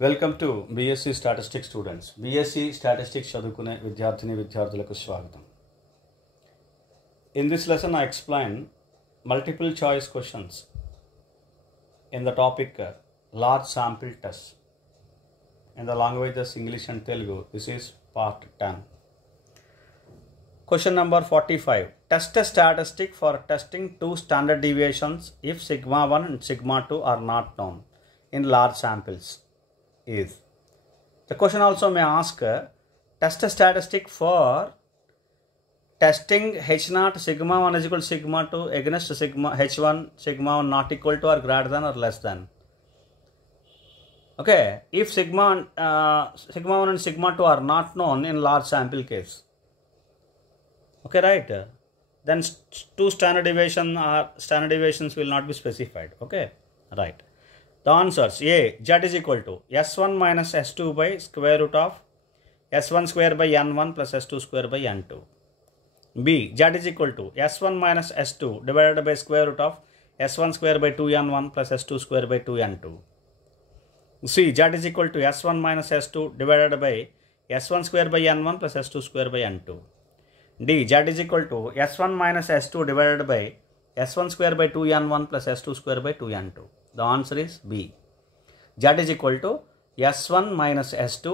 Welcome to BSc statistics students. BSc statistics చదువుకునే విద్యార్థులకు స్వాగతం. In this lesson I explain multiple choice questions in the topic large sample test in the languages English and Telugu. This is part 10. Question number 45. Test a statistic for testing two standard deviations if sigma 1 and sigma 2 are not known in large samples. Is the question also may ask test a statistic for testing h naught sigma 1 is equal to sigma 2 against sigma h1 sigma 1 not equal to or greater than or less than. Okay, if sigma 1 and sigma 2 are not known in large sample case, okay, right, then two standard deviations will not be specified. Okay, right. The answers: A, z is equal to s1 minus s2 by square root of s1 square by n1 plus s2 square by n2. B, z is equal to s1 minus s2 divided by square root of s1 square by 2n1 plus s2 square by 2n2. C, z is equal to s1 minus s2 divided by s1 square by n1 plus s2 square by n2. D, z is equal to s1 minus s2 divided by s1 square by 2n1 plus s2 square by 2n2. The answer is B. Z is equal to s1 minus s2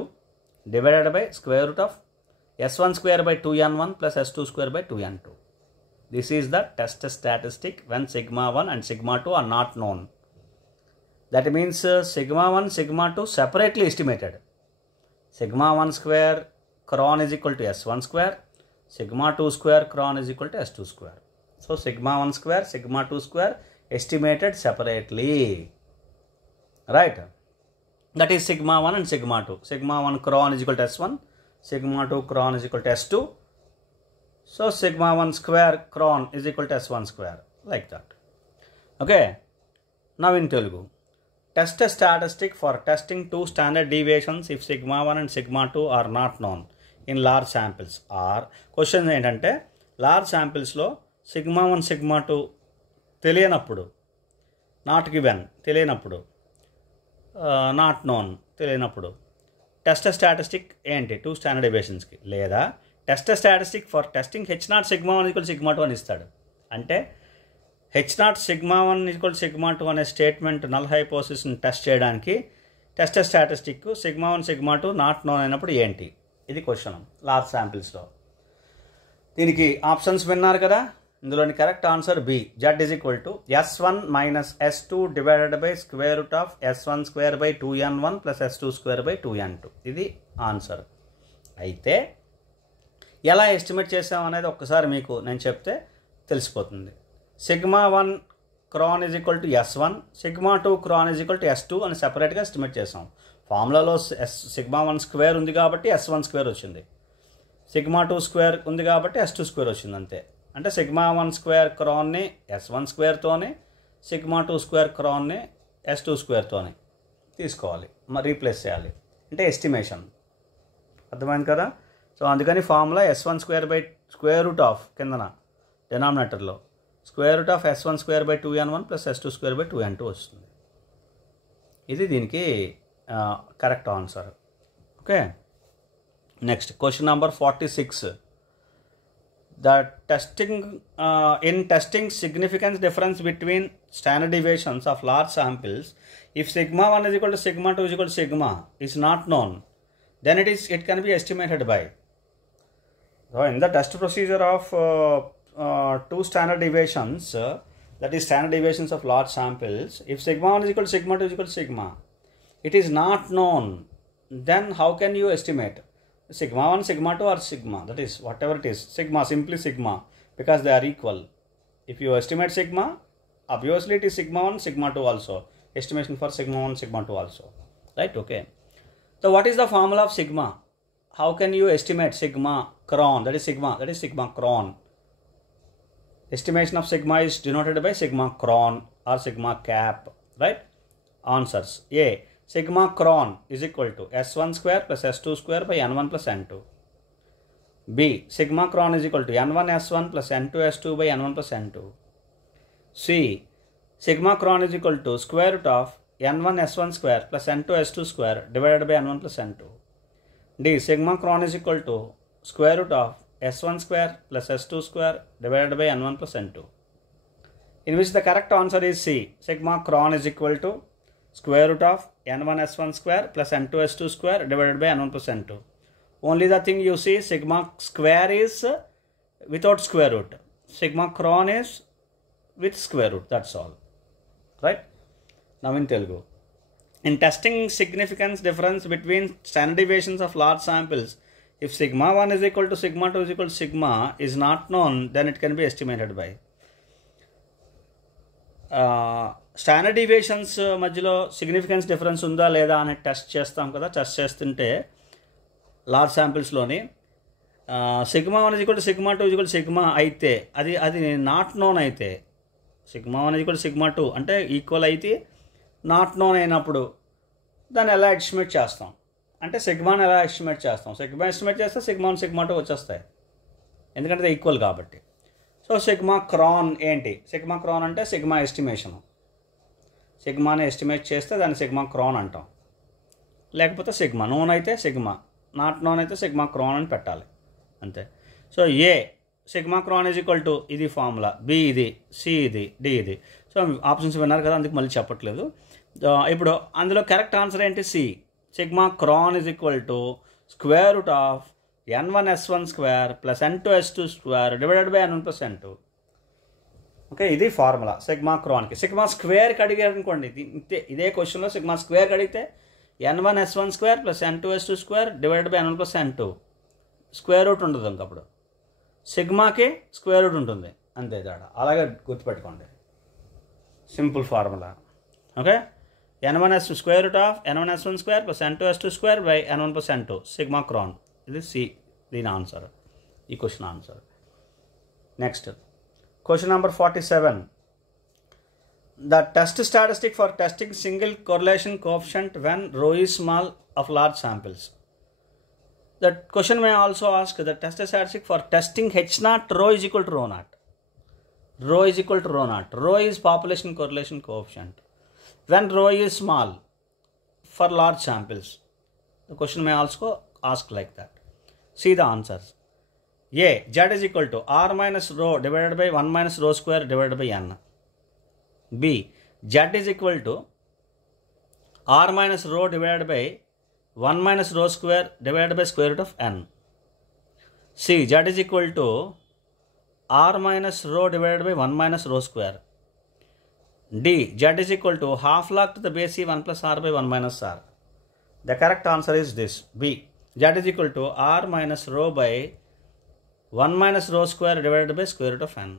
divided by square root of s1 square by 2n1 plus s2 square by 2n2. This is the test statistic when sigma 1 and sigma 2 are not known. That means sigma 1, sigma 2 separately estimated. Sigma 1 square cron is equal to s1 square. Sigma 2 square cron is equal to s2 square. So sigma 1 square, sigma 2 square estimated separately, right? That is sigma 1 and sigma 2. Sigma 1 cron is equal to s1, sigma 2 cron is equal to s2. So sigma 1 square cron is equal to s1 square, like that. Okay, now in Telugu, test a statistic for testing two standard deviations if sigma 1 and sigma 2 are not known in large samples. Or question ఏంటంటే large samples లో sigma 1 sigma 2 తెలియనప్పుడు, not given తెలియనప్పుడు, not known తెలియనప్పుడు test statistic ఏంటి two standard డీవియేషన్స్కి, లేదా test statistic for testing H not sigma 1 equal sigma 2 అని ఇస్తాడు. అంటే H not sigma 1 equal sigma 2 అనే స్టేట్మెంట్ నల్ హైపోథిసిస్ని టెస్ట్ చేయడానికి test statistic sigma 1 sigma 2 not known అయినప్పుడు ఏంటి, ఇది క్వశ్చన్ లార్జ్ శాంపిల్స్లో. దీనికి ఆప్షన్స్ విన్నారు కదా, ఇందులోని correct answer B. z is equal to s1 minus s2 divided by square root of s1 square by 2n1 plus s2 square by 2n2. ఇది answer. అయితే ఎలా ఎస్టిమేట్ చేసామనేది ఒక్కసారి మీకు నేను చెప్తే తెలిసిపోతుంది. Sigma 1 crown is equal to s1, sigma 2 crown is equal to s2 అని సెపరేట్గా ఎస్టిమేట్ చేసాం. ఫార్ములాలో సిగ్మా 1 స్క్వేర్ ఉంది కాబట్టి s1 స్క్వేర్ వచ్చింది, సిగ్మా 2 స్క్వేర్ ఉంది కాబట్టి s2 స్క్వేర్ వచ్చింది, అంతే. అంటే సిగ్మా 1 స్క్వేర్ క్రాన్ని s1 స్క్వేర్తోనే, సిగ్మా 2 స్క్వేర్ క్రాన్ని s2 స్క్వేర్తోనే తీసుకోవాలి, మరి రీప్లేస్ చేయాలి, అంటే ఎస్టిమేషన్. అర్థమైంది కదా. సో అందుకని formula s1 square by square root of కిందన డినామినేటర్లో square root of s1 square by 2n1 plus s2 square by 2n2 వస్తుంది. ఇది దీనికి correct answer. Okay, next question number 46. The in testing significance difference between standard deviations of large samples, if sigma 1 is equal to sigma 2 is equal to sigma is not known, then it can be estimated by. So in the test procedure of two standard deviations, that is standard deviations of large samples, if sigma 1 is equal to sigma 2 is equal to sigma, it is not known, then how can you estimate sigma 1, sigma 2 or sigma, that is whatever it is, sigma, simply sigma, because they are equal. If you estimate sigma, obviously it is sigma 1, sigma 2 also, estimation for sigma 1, sigma 2 also, right? Okay, so what is the formula of sigma? How can you estimate sigma cron, that is sigma cron. Estimation of sigma is denoted by sigma cron or sigma cap, right? Answers: A, sigma cron is equal to s1 square plus s2 square by n1 plus n2. B, sigma cron is equal to n1 s1 plus n2 s2 by n1 plus n2. C, sigma cron is equal to square root of n1 s1 square plus n2 s2 square divided by n1 plus n2. D. Sigma cron is equal to square root of s1 square plus s2 square divided by n1 plus n2. In which the correct answer is C. Sigma cron is equal to square root of n1 s1 square plus n2 s2 square divided by n1 plus n2. Only the thing you see, sigma square is without square root. Sigma cron is with square root. That's all. Right? Now in Telugu. In testing significance difference between standard deviations of large samples, if sigma 1 is equal to sigma 2 is equal to sigma is not known, then it can be estimated by. Standard deviations మధ్యలో significance difference ఉందా లేదా అని test చేస్తాం కదా. Test చేస్తుంటే large శాంపిల్స్లోని sigma 1 is equal to sigma 2 is equal to sigma అయితే అది not known అయితే, sigma 1 is equal to sigma 2 అంటే ఈక్వల్ అయితే నాట్ నోన్ అయినప్పుడు దాన్ని ఎలా ఎస్టిమేట్ చేస్తాం అంటే సిగ్మాని ఎలా ఎస్టిమేట్ చేస్తాం. సిగ్మా ఎస్టిమేట్ చేస్తే sigma 1 sigma 2 వచ్చేస్తాయి, ఎందుకంటే అది ఈక్వల్ కాబట్టి. సో సిగ్మా క్రాన్ ఏంటి? సిగ్మా క్రాన్ అంటే సిగ్మా ఎస్టిమేషను. సిగ్మాని ఎస్టిమేట్ చేస్తే దాన్ని సిగ్మా క్రాన్ అంటాం. లేకపోతే సిగ్మా నోన్ అయితే సిగ్మా, నాట్ నోన్ అయితే సిగ్మా క్రాన్ అని పెట్టాలి అంతే. So A sigma crown is equal to ఇది ఫార్ములా, బి ఇది, సి ఇది, డి ఇది. సో ఆప్షన్స్ విన్నారు కదా, అందుకు మళ్ళీ చెప్పట్లేదు. ఇప్పుడు అందులో కరెక్ట్ ఆన్సర్ ఏంటి? C. Sigma crown is equal to square root of n1 s1 square plus n2 s2 square divided by n1 plus n2. Okay, ఇది ఫార్ములా సిగ్మా క్రాన్కి. సిగ్మా స్క్వేర్కి అడిగారు అనుకోండి, ఇదే క్వశ్చన్లో సిగ్మా స్క్వేర్కి అడిగితే n1 s1 square plus n2 s2 square divided by n1 plus n2. Square root ఉండదు ఇంకప్పుడు. సిగ్మాకి square root ఉంటుంది అంతే తేడా. అలాగే గుర్తుపెట్టుకోండి, simple formula. Okay, n1 s square root of n1 s1 square plus n2 s2 square by n1 plus n2 sigma crown. ఇది C, దీని answer, ఈ question answer. Next question number 47. The test statistic for testing single correlation coefficient when rho is small of large samples. The question may also ask the test statistic for testing H naught rho is equal to rho naught. Rho is equal to rho naught. Rho is population correlation coefficient. When rho is small for large samples. The question may also ask like that. See the answers. A. Z is equal to R minus rho divided by 1 minus rho square divided by n. B. Z is equal to R minus rho divided by 1 minus rho square divided by square root of n. C. Z is equal to R minus rho divided by 1 minus rho square. D. Z is equal to half log to the base c 1 plus r by 1 minus r. The correct answer is this, B. Z is equal to R minus rho by 1 minus rho square divided by square root of n.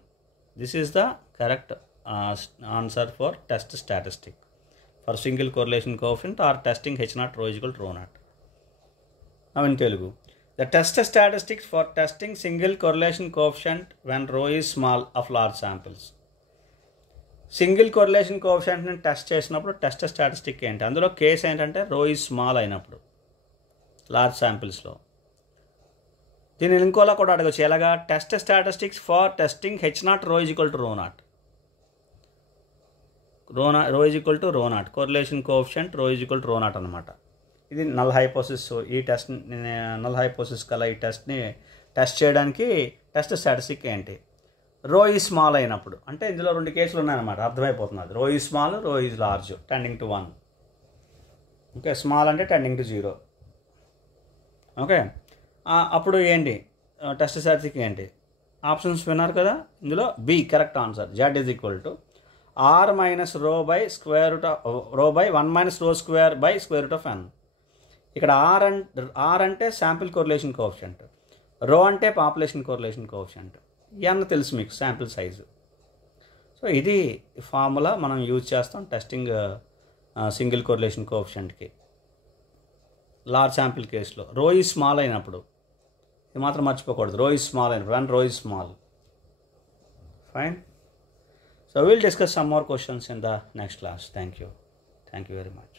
This is the correct answer for test statistic for single correlation coefficient or testing H naught rho is equal to rho naught. Now in Telugu, the test statistics for testing single correlation coefficient when rho is small of large samples. Single correlation కోఎఫిషియంట్ని test చేసినప్పుడు test statistic ఏంటి? అందులో case ఏంటంటే rho is small అయినప్పుడు large శాంపిల్స్లో. దీన్ని ఇంకోలా కూడా అడగచ్చు, ఎలాగా? Test statistics for testing H not rho is equal to rho not. Rho is equal to rho not, correlation coefficient rho is equal to rho not అనమాట. ఇది నల్ హైపోసిస్. ఈ టెస్ట్ నల్ హైపోసిస్ కల ఈ టెస్ట్ని టెస్ట్ చేయడానికి టెస్ట్ స్టాటిస్టిక్ ఏంటి? రో ఈ small అయినప్పుడు. అంటే ఇందులో రెండు కేసులు ఉన్నాయన్నమాట, అర్థమైపోతున్నది. రో ఈ small, rho is large, tending to 1. Okay, small అంటే టెండింగ్ టు 0. ఓకే, అప్పుడు ఏంటి టెస్ట్ స్టాటిస్టిక్ ఏంటి? ఆప్షన్స్ విన్నారు కదా, ఇందులో B correct answer. Z is equal to R minus rho by square root of rho by 1 minus rho square by square root of N. ఇక్కడ R అంటే sample correlation coefficient, రో అంటే population correlation coefficient, N తెలుసు మీకు sample size. So ఇది formula మనం use చేస్తాం testing single correlation కోఎఫిషియంట్కి లార్జ్ శాంపిల్ కేసులో. రో ఈ స్మాల్ అయినప్పుడు ఇది మాత్రం మర్చిపోకూడదు, రో ఈ స్మాల్ అయినప్పుడు, వన్ రో ఈ small. Fine. So will discuss some more questions in the next class. Thank you very much.